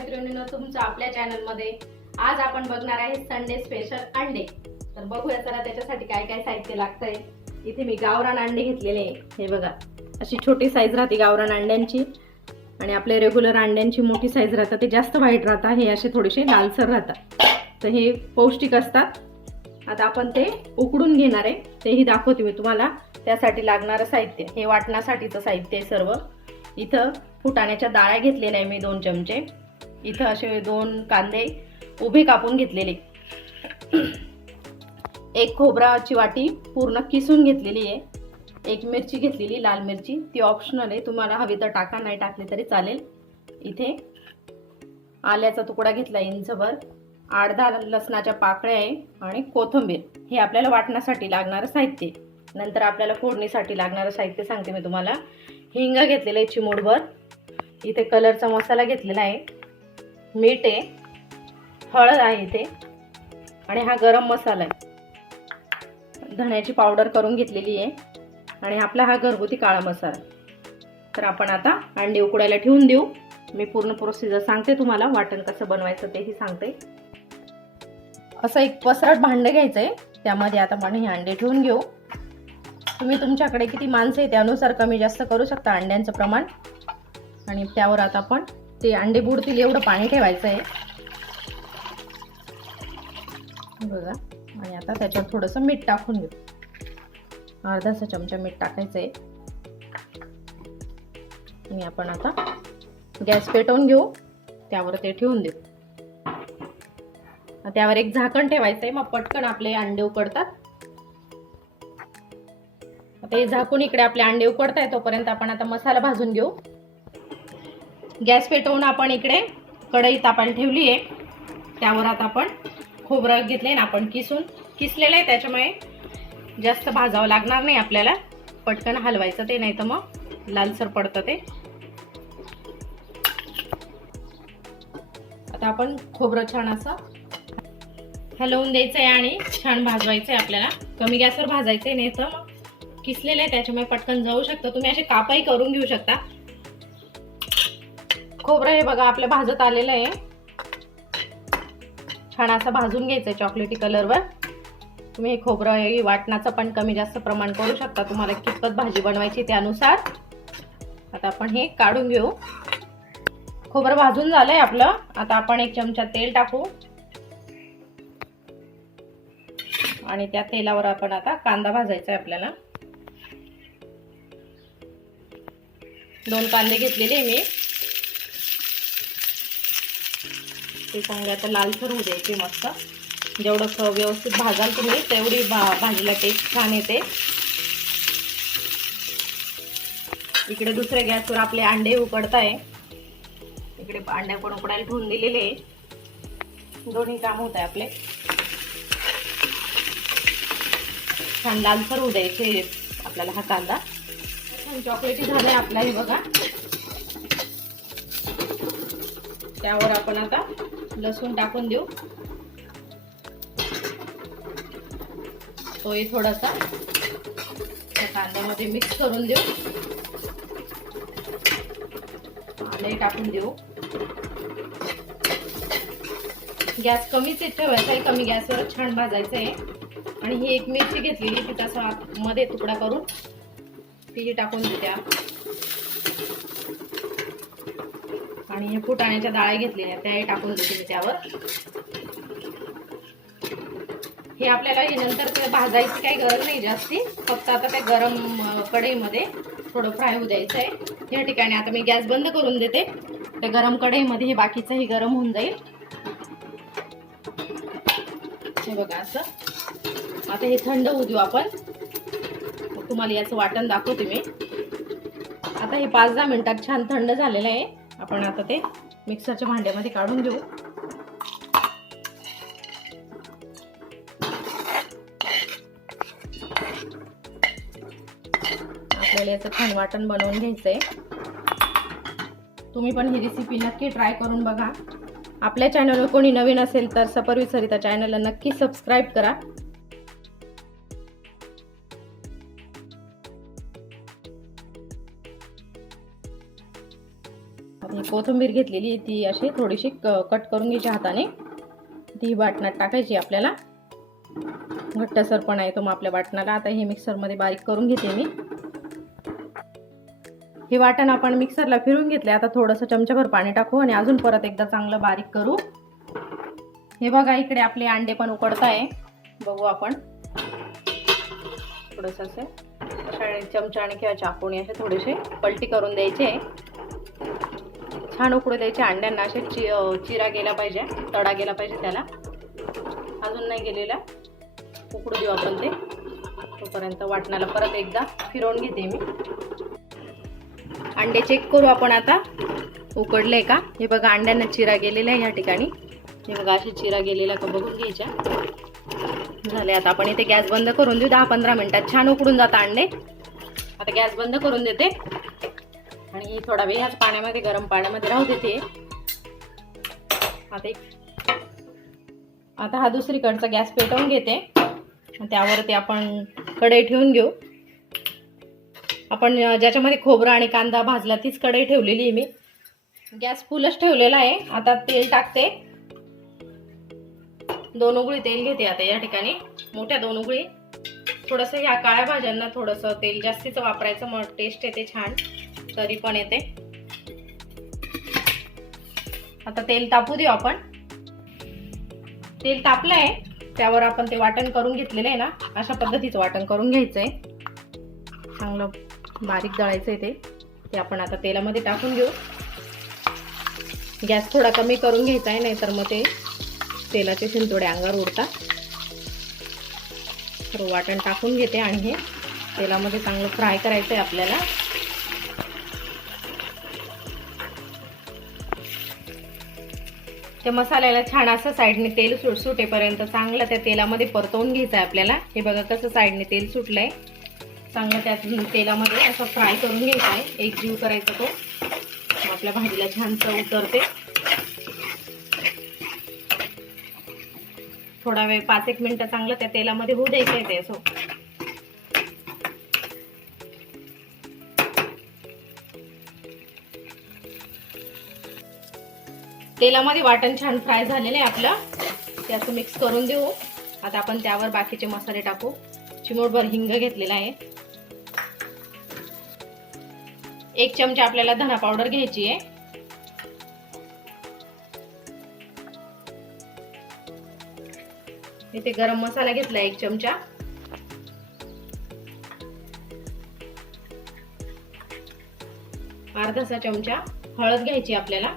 मैत्रिणींनो, तुमचं आपल्या चॅनल मध्ये आज आपण बघणार आहे संडे स्पेशल अंडे। तर बघूया चला त्याच्यासाठी काय काय साहित्य लागतंय। इथे मी गावरान अंडे घेतलेले आहे। हे बघा, अशी छोटी साईज राहते गावरान अंड्यांची आणि आपले रेग्युलर अंड्यांची मोठी साईज राहतात। ते जास्त व्हाईट राहतात, हे असे थोडेसे लालसर राहतात। तर हे पौष्टिक असतात। आता आपण ते उकडून घेणार आहे, तेही दाखवते मी तुम्हाला। त्यासाठी लागणारं साहित्य हे वाटण्यासाठीचं साहित्य आहे सर्व। इथं फुटाण्याच्या डाळ्या घेतलेल्या आहे मी 2 चमचे। इथं असे 2 कांदे उभे कापून घेतलेले। एक खोबराची वाटी पूर्ण किसून घेतलेली आहे। एक मिरची घेतलेली, लाल मिरची, ती ऑप्शनल आहे, तुम्हाला हवी तर टाका, नाही टाकली तरी चालेल। इथे आल्याचा तुकडा घेतला इंचभर, 8-10 लसणाच्या पाकळ्या आहे आणि कोथिंबीर। हे आपल्याला वाटण्यासाठी लागणारं साहित्य। नंतर आपल्याला फोडणीसाठी लागणारं साहित्य सांगते मी तुम्हाला। हिंग घेतलेलं आहे चिमूटभर। इथे कलरचा मसाला घेतलेला आहे, मीठ आहे, हळद आहे इथे, आणि हा गरम मसाला आहे। धण्याची पावडर करून घेतलेली आहे आणि आपला हा घरगुती काळा मसाला। तर आपण आता अंडे उकडायला ठेवून देऊ। मी पूर्ण प्रोसिजर सांगते तुम्हाला, वाटण कसं बनवायचं तेही सांगते। असं एक पसरट भांडं घ्यायचंय, त्यामध्ये आता आपण हे अंडे ठेवून घेऊ। तुम्ही तुमच्याकडे किती माणसं आहे त्यानुसार कमी जास्त करू शकता अंड्यांचं प्रमाण। आणि त्यावर आता आपण ते अंडे बुडतील एवढं पाणी ठेवायचं आहे बघा। आणि आता त्याच्यात थोडंसं मीठ टाकून घेऊ, अर्धासा चमचा मीठ टाकायचं आहे। आणि आपण आता गॅस पेटवून घेऊ, त्यावर ते ठेवून देऊ। त्यावर एक झाकण ठेवायचं आहे, मग पटकन आपले अंडे उकडतात। आता हे झाकून इकडे आपले अंडे उकडताय, तोपर्यंत आपण आता मसाला भाजून घेऊ। गॅस पेटवून आपण इकडे कढई तापायला ठेवली आहे, त्यावर आता आपण खोबरं घेतले ना आपण किसलेलं आहे, त्याच्यामुळे जास्त भाजावं लागणार नाही आपल्याला। पटकन हलवायचं ते, नाही तर मग लालसर पडतं ते। आता आपण खोबरं छान असं हलवून द्यायचंय आणि छान भाजवायचंय आपल्याला। कमी गॅसवर भाजायचंय, नाही तर किसलेलं आहे त्याच्यामुळे पटकन जाऊ शकतं। तुम्ही असे कापही करून घेऊ शकता। खोबरं हे बघा आपलं भाजत आलेलं आहे, छान असं भाजून घ्यायचंय चॉकलेटी कलरवर। तुम्ही हे खोबरं वाटणाचं पण कमी जास्त प्रमाण करू शकता, तुम्हाला कितपत भाजी बनवायची त्यानुसार। आता आपण हे काढून घेऊ। खोबरं भाजून झालंय आपलं। आता आपण 1 चमचा तेल टाकू आणि त्या तेलावर आपण आता कांदा भाजायचा आहे आपल्याला। 2 कांदे घेतलेले मी, ते चांगले आता लालसर होऊ द्यायचे मस्त। जेवढं व्यवस्थित भाजाल तुम्ही तेवढी भाजीला टेस्ट छान येते। इकडे दुसऱ्या गॅसवर आपले अंडे उकडताय, इकडे अंडे पण उकडायला ठेवून दिलेले। दोन्ही काम होत आहे आपले। छान लालसर होऊ द्यायचे आपल्याला हा कांदा। छान चॉकलेटी झालाय आपला हे बघा। त्यावर आपण आता लसूण टाकून देऊ, तोही थोडासा त्या कांद्यामध्ये मिक्स करून देऊ। आलंही टाकून देऊ। गॅस कमीच ठेवायचा आहे, कमी गॅसवर छान भाजायचं आहे। आणि ही एक मिरची घेतलेली, ती तसा मध्ये तुकडा करून ती टाकून द्या। आणि हे फुटाण्याच्या डाळ्या घेतलेल्या त्याही टाकून देते मी त्यावर। हे आपल्याला नंतर भाजायची काही गरज नाही जास्ती, फक्त आता त्या गरम कढईमध्ये थोडं फ्राय होऊ द्यायचं आहे। या ठिकाणी आता मी गॅस बंद करून देते, त्या गरम कढईमध्ये हे बाकीचंही गरम होऊन जाईल। हे बघा असं। आता हे थंड होऊ देऊ आपण, तुम्हाला याचं वाटण दाखवते मी। आता हे 5-10 मिनिटात छान थंड झालेलं आहे। आपण आता ते मिक्सरच्या भांड्यामध्ये काढून घेऊ। आपल्याला याचं छान वाटण बनवून घ्यायचंय। तुम्ही पण ही रेसिपी नक्की ट्राय करून बघा। आपल्या चॅनलवर कोणी नवीन असेल तर सपर्वी सरिता चॅनलला नक्की सबस्क्राईब करा। कोथिंबीर घेतलेली ती अशी थोडीशी कट करून घ्यायची हाताने, ती वाटणात टाकायची आपल्याला. घट्टसरपणा येतो मग आपल्या वाटणाला. आता हे मिक्सरमध्ये बारीक करून घेते मी. हे वाटण आपण मिक्सरला फिरून घेतले. आता थोडंसं चमचाभर पाणी टाकू आणि अजून परत एकदा चांगलं बारीक करू. हे बघा इकडे आपले अंडे पण उकडत आहे. बघू आपण थोडंसं असे चमचाने किंवा चाकूने असे थोडेसे पलटी करून द्यायचे. छान उकडू द्यायचे अंड्यांना. असे चिरा गेला पाहिजे, तडा गेला पाहिजे त्याला. अजून नाही गेलेला. उकडू देऊ आपण ते. तोपर्यंत वाटणाला परत एकदा फिरवून घेते मी. अंडे चेक करू आपण आता उकडले का. हे बघा अंड्यांना चिरा गेलेला आहे या ठिकाणी. हे बघा असे चिरा गेलेला का बघून घ्यायच्या. झाले. आता आपण इथे गॅस बंद करून देऊ. 10-15 मिनिटात छान उकडून जातात अंडे. आता गॅस बंद करून देते आणि थोडा वेळ ह्याच पाण्यामध्ये, गरम पाण्यामध्ये राहू देते. आता हा दुसरीकडचा गॅस पेटवून घेते. त्यावरती आपण कढई ठेवून घेऊ. आपण ज्याच्यामध्ये खोबरं आणि कांदा भाजला तीच कढई ठेवलेली आहे मी. गॅस फुलच ठेवलेला आहे. आता तेल टाकते. 2 उकळी तेल घेते आता या ठिकाणी, मोठ्या 2 उकळी. थोडंसं ह्या काळ्या भाज्यांना थोडंसं तेल जास्तीचं वापरायचं, मग टेस्ट येते छान, तरी पण येते. आता तेल तापू देऊ आपण. तेल तापलं आहे. त्यावर आपण ते वाटण करून घेतलेलं आहे ना, अशा पद्धतीचं वाटण करून घ्यायचंय. चांगलं बारीक दळायचंय ते आपण आता तेलामध्ये टाकून घेऊ. गॅस थोडा कमी करून घ्यायचा आहे, नाहीतर मग ते तेलाचे शिंतोडे अंगावर उडतात. तर वाटण टाकून घेते आणि हे तेलामध्ये चांगलं फ्राय करायचं आहे आपल्याला. त्या मसाल्याला छान असं साईडने तेल सुटेपर्यंत चांगलं त्या तेलामध्ये परतवून घ्यायचं आहे आपल्याला. हे बघा कसं साईडने तेल सुटलंय. चांगलं त्या तेलामध्ये असं फ्राय करून घ्यायचं आहे. एकजीव करायचा तो. आपल्या भाजीला छान चव उतरते. थोडा वेळ 5-1 मिनिटं चांगलं त्या तेलामध्ये होऊ द्यायचं आहे ते असं. तेलामध्ये वाटण छान फ्राय झालेलं आहे आपलं. ते असं मिक्स करून देऊ. आता आपण त्यावर बाकीचे मसाले टाकू. चिमूटभर हिंग घेतलेला आहे. 1 चमचा आपल्याला धना पावडर घ्यायची आहे. इथे गरम मसाला घेतला 1 चमचा. अर्धासा चमचा हळद घ्यायची आपल्याला.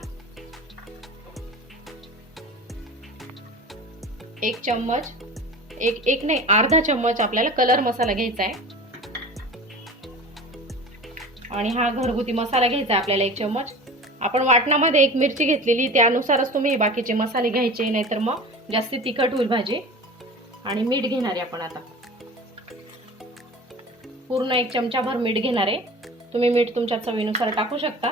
1 चम्मच एक नाही अर्धा चम्मच आपल्याला कलर मसाला घ्यायचा आहे. आणि हा घरगुती मसाला घ्यायचा आपल्याला 1 चम्मच. आपण वाटणामध्ये 1 मिरची घेतलेली, त्यानुसारच तुम्ही बाकीचे मसाले घ्यायचे, नाहीतर मग जास्ती तिखट होईल भाजी. आणि मीठ घेणार आहे आपण आता. पूर्ण 1 चमचाभर मीठ घेणार आहे. तुम्ही मीठ तुमच्या चवीनुसार टाकू शकता.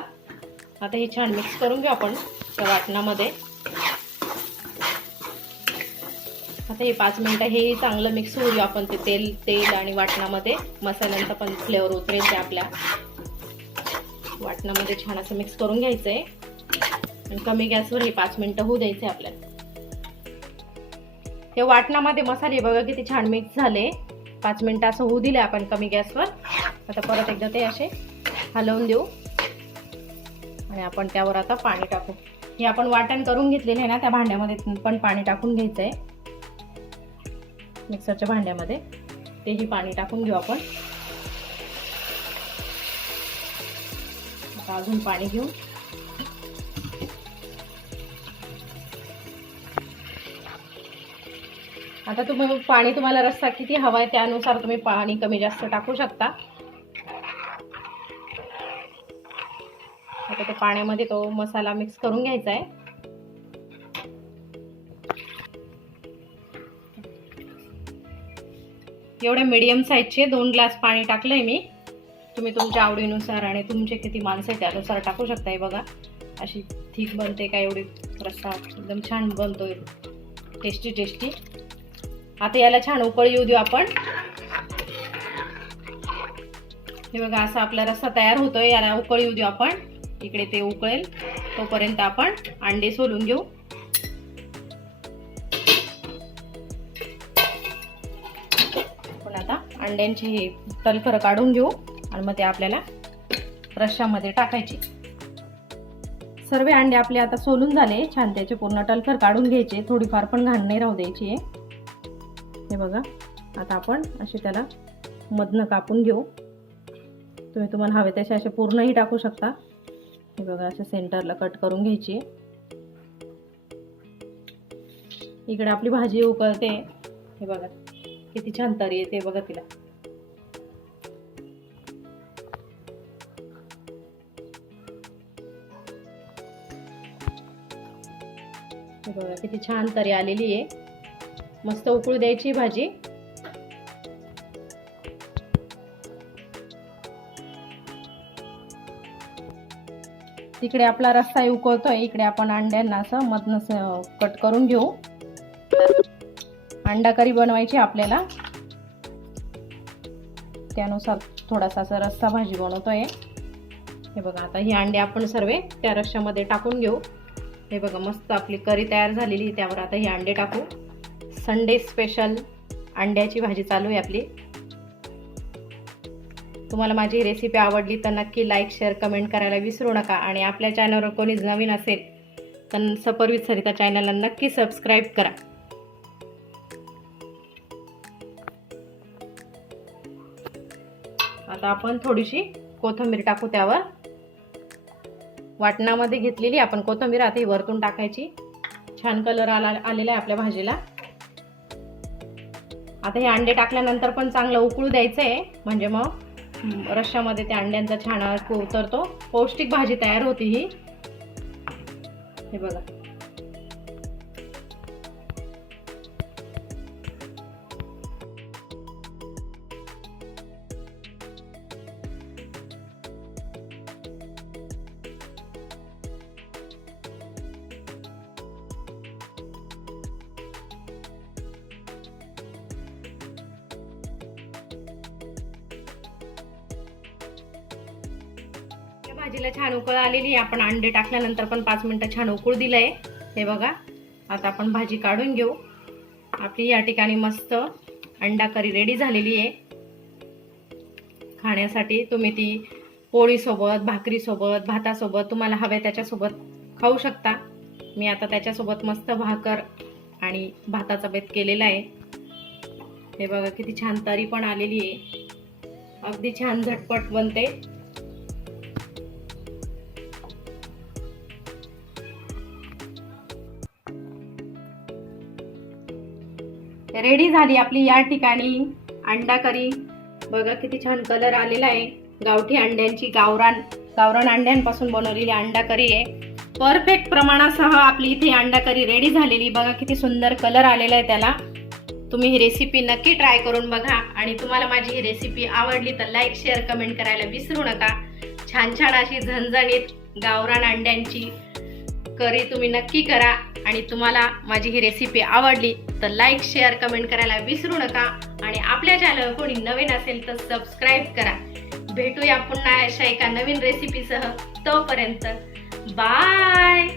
आता हे छान मिक्स करून घेऊ आपण त्या वाटणामध्ये. आता हे 5 मिनिटं हे चांगलं मिक्स होऊ द्या आपण. ते तेल आणि वाटणामध्ये मसाल्यांचा पण फ्लेवर उतरेल ते आपल्या वाटणामध्ये. छान असं मिक्स करून घ्यायचंय आणि कमी गॅसवर हे 5 मिनिटं होऊ द्यायचे आपल्याला. हे वाटणामध्ये मसाले बघा किती छान मिक्स झाले. 5 मिनिटं असं होऊ दिले आपण कमी गॅसवर. आता परत एकदा ते असे हलवून देऊ आणि आपण त्यावर आता पाणी टाकू. हे आपण वाटण करून घेतलेले आहे ना, त्या भांड्यामध्ये पण पाणी टाकून घ्यायचंय. मिक्सरच्या भांड्यामध्ये तेही पाणी टाकून घेऊ आपण. आता अजून पाणी घेऊ. आता पाणी तुम्हाला रस्सा किती हवा आहे त्यानुसार तुम्ही पाणी कमी जास्त टाकू शकता. आता त्या पाण्यामध्ये तो मसाला मिक्स करून घ्यायचा आहे. एवढे मीडियम साईजचे 2 ग्लास पाणी टाकलंय मी. तुम्ही तुमच्या आवडीनुसार आणि तुमचे किती माणसं त्यानुसार टाकू शकता. हे बघा अशी थिक बनते का, एवढी रस्सा एकदम छान बनतोय, टेस्टी. आता याला छान उकळी येऊ देऊ आपण. हे बघा असा आपला रस्सा तयार होतोय. याला उकळी येऊ देऊ आपण. इकडे ते उकळेल. तोपर्यंत आपण अंडे सोलून घेऊ. पण आता अंड्यांचे हे तलखर काढून घेऊ आणि मग ते आपल्याला रश्श्यामध्ये टाकायचे. सर्व अंडे आपले आता सोलून झाले छान. त्याचे पूर्ण तलखर काढून घ्यायचे, थोडीफार पण घाण नाही राहू द्यायची आहे. हे बघा, आता आपण असे त्याला मधनं कापून घेऊ. तुम्हाला हवे तसे असे पूर्णही टाकू शकता. हे बघा, अशा सेंटरला कट करून घ्यायची. इकडे आपली भाजी उकळते. हे बघा किती छान तरी येते बघा तिला. हे बघा किती छान तरी आलेली आहे. मस्त उकळू द्यायची भाजी. तिकडे आपला रस्सा उकळतोय, इकडे आपण अंड्यांना असं मधनं कट करून घेऊ. अंडा करी बनवायची आपल्याला, त्यानुसार थोडासा असा रस्सा भाजी बनवतोय. हे बघा, आता ही अंडे आपण सर्व त्या रश्श्यामध्ये टाकून घेऊ. हे बघा, मस्त आपली करी तयार झालेली. त्यावर आता ही अंडे टाकू. संडे स्पेशल अंड्याची भाजी चालू आहे आपली. तुम्हाला माझी ही रेसिपी आवडली तर नक्की लाईक, शेअर, कमेंट करायला विसरू नका. आणि आपल्या चॅनलवर कोणीच नवीन असेल तर सफर विथ सरिता चॅनलला नक्की सबस्क्राईब करा. आता आपण थोडीशी कोथिंबीर टाकू त्यावर. वाटणामध्ये घेतलेली आपण कोथिंबीर आता ही वरतून टाकायची. छान कलर आलेला आहे आपल्या भाजीला. आता हे अंडे टाकल्यानंतर पण चांगलं उकळू द्यायचं आहे, म्हणजे मग रश्श्यामध्ये त्या अंड्यांचा छान अर्क उतरतो. पौष्टिक भाजी तयार होती ही. हे बघा, भाजीला छान उकळ आलेली. आपण अंडे टाकल्यानंतर पण 5 मिनिटं छान उकळू दिलंय. हे बघा, आता आपण भाजी काढून घेऊ. आपली या ठिकाणी मस्त अंडा करी रेडी झालेली आहे खाण्यासाठी. तुम्ही ती पोळीसोबत, भाकरीसोबत, भातासोबत तुम्हाला हवे त्याच्यासोबत खाऊ शकता. मी आता त्याच्यासोबत मस्त भाकर आणि भाताचा बेत केलेला आहे. हे बघा किती छान तरी पण आलेली आहे. अगदी छान झटपट बनते. रेडी झाली आपली या ठिकाणी अंडा करी. बघा किती छान कलर आलेला आहे. गावठी अंड्यांची, गावरान अंड्यांपासून बनवलेली अंडा करी आहे. परफेक्ट प्रमाणासह आपली इथे अंडा करी रेडी झालेली. बघा किती सुंदर कलर आलेला आहे त्याला. तुम्ही ही रेसिपी नक्की ट्राय करून बघा. आणि तुम्हाला माझी ही रेसिपी आवडली तर लाईक, शेअर, कमेंट करायला विसरू नका. छान छान अशी झणझणीत गावरान अंड्यांची करी तुम्ही नक्की करा. आणि तुम्हाला माझी ही रेसिपी आवडली तर लाईक, शेअर, कमेंट करायला विसरू नका. आणि आपल्या चॅनल कोणी नवीन असेल तर सबस्क्राईब करा. भेटूया पुन्हा अशा एका नवीन रेसिपीसह. तोपर्यंत बाय.